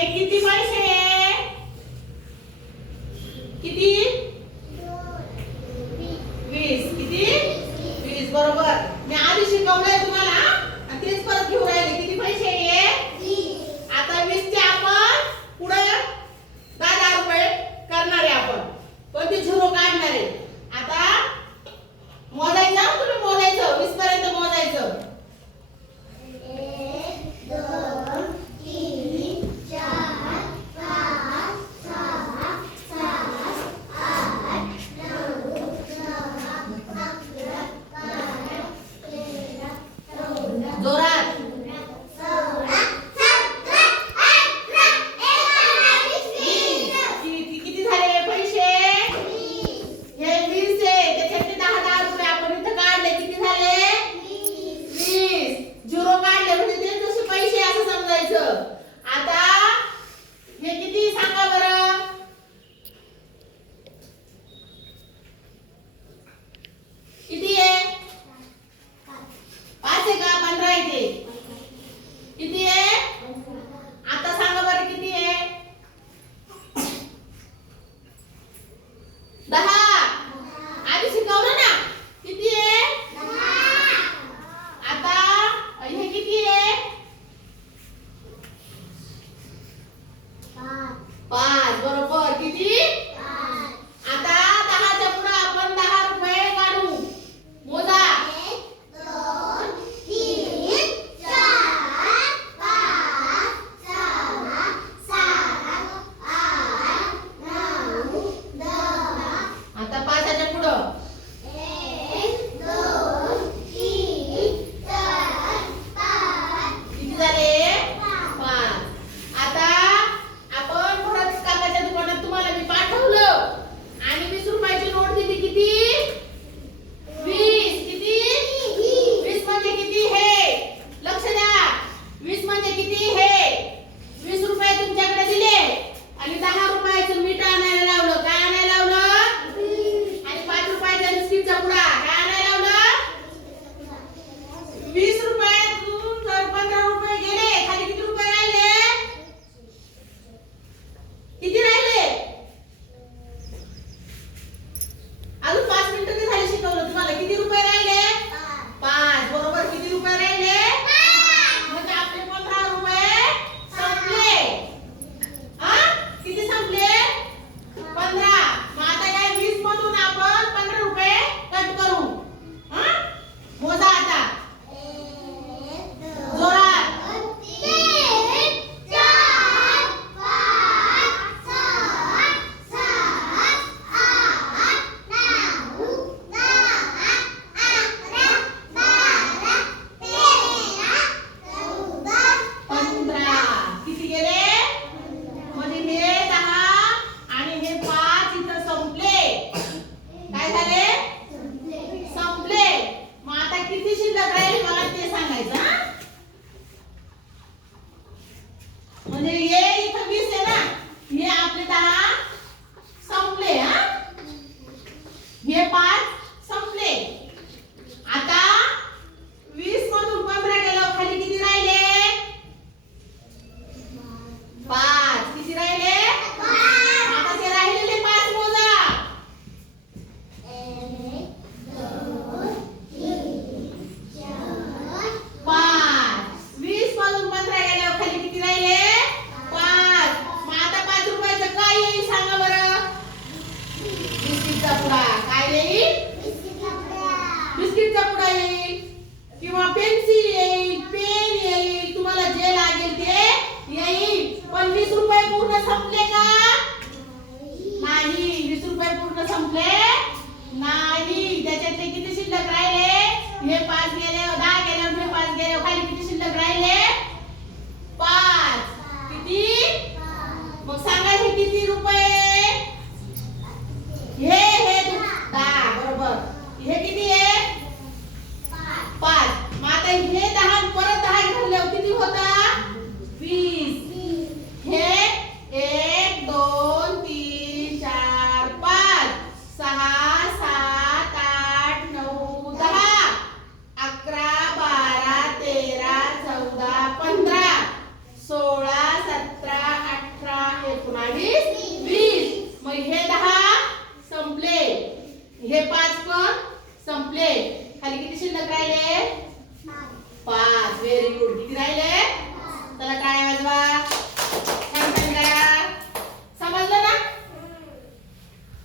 हे किती पैसे? किती? 20. किती? 20. बरोबर. मी आधी शिकवलंय तुम्हाला आणि तेच परत घेऊन राहिले. किती पैसे हे? 20. आता 20 चे आपण पुढे 10 रुपये करणार आहे आपण. पण ते झिरो काढणार आहे. आता मोजायचं, तुम्ही मोजायचं 20 पर्यंत मोजायचं. 1 2 3 4 5 6 7 8 9 10 11 12 13 14 जोरात 16 17 18 19 किती झाले पैसे? हे 20 आहे. त्याच्यातले 10 रुपये आपण इथं काढले. किती झाले? 20. झिरो काढले म्हणजे ते जसे पैसे असं समजायचं. आता हे किती सांगा बरं? किती आहे? 5 आहे का? 15 आहे ते. किती आहे? आता सांगा बरं किती आहे? 10. आधी शिकवलं ना? किती आहे? 10. आता हे किती आहे? 5. बरोबर. किती? 5. आता 10 च्या पुढे आपण 10 रुपये काढू. मोजा. 1 2 3 4 5 6 7 8 9 10. आता 5 च्या पुढे 1 2 3 4 5. किती झाले? 5. आता आपण भरत काकाच्या दुकानात तुम्हाला मी पाठवलं आणि 20 रुपयाची नोट दिली. किती? 20. किती? 20 म्हणजे किती हे? लक्ष द्या. 20 म्हणजे किती हे? 20 रुपये तुमच्याकडे दिले आणि 10 रुपयाचं मीठ आणायला लावलं. काय आणायला लावलं? आणि 5 रुपयाचा बिस्किटचा पुडा. काय आणायला लावलं? 20 रुपयातून जर 15 रुपये गेले, खाली किती रुपये राहिले? किती राहिले? अजून 5 मिनिटं नाही झाली शिकवलं तुम्हाला. किती रुपये राहिले? 5. बरोबर. किती रुपये राहिले? 5. म्हणजे आपले 15 रुपये संपले. हा? किती संपले? 15. मग आता या 20 मधून आपण 15 रुपये कट करू. हा? मोजा आता. 1 2 जोरात 3 4 5 6 7 8 9 10 11 12 13 14 15. किती गेले? म्हणजे हे 10 आणि हे 5 इथं संपले. काय झाले? संपले. मग आता किती शिल्लक राहील मला ते सांगायचं. हा? म्हणजे हे इथं 20 आहे ना, हे आपले 10 संपले. हा? हे 5 संपले. आता 20 मधून 15 गेल्यावर खाली किती राहिले? 5. किती राहिले? 5. आता ते राहिलेले 5 मोजा. 1 2 3 4 5. 20 मधून 15 गेल्यावर खाली किती राहिले? 5. मग आता 5 रुपयाचं काय येईल सांगा बरं? बिस्किटचा पुडा. काय येईल? बिस्किटचा पुडा येईल किंवा पेन्सिल येईल, पेन येईल, तुम्हाला जे लागेल ते येईल. पण 20 रुपये पूर्ण संपले का? नाही. 20 रुपये पूर्ण संपले नाही. त्याच्यातले किती शिल्लक राहिले? हे 5 गेले, 10 गेले, हे 5 गेले, खाली किती शिल्लक राहिले? 5. किती? मग सांगा हे किती रुपये? हे 10. बरोबर. हे किती आहे? 5. मग आता हे 10 परत 10 घातल्यावर किती होता? 20. हे 1 2 3 4 5 6 7 8 9 10 11 12 13 14 15 16 17 22 20. मग हे 10 संपले, हे 5 पण संपले. खाली किती शिल्लक राहिले? 5. Very good. किती राहिले?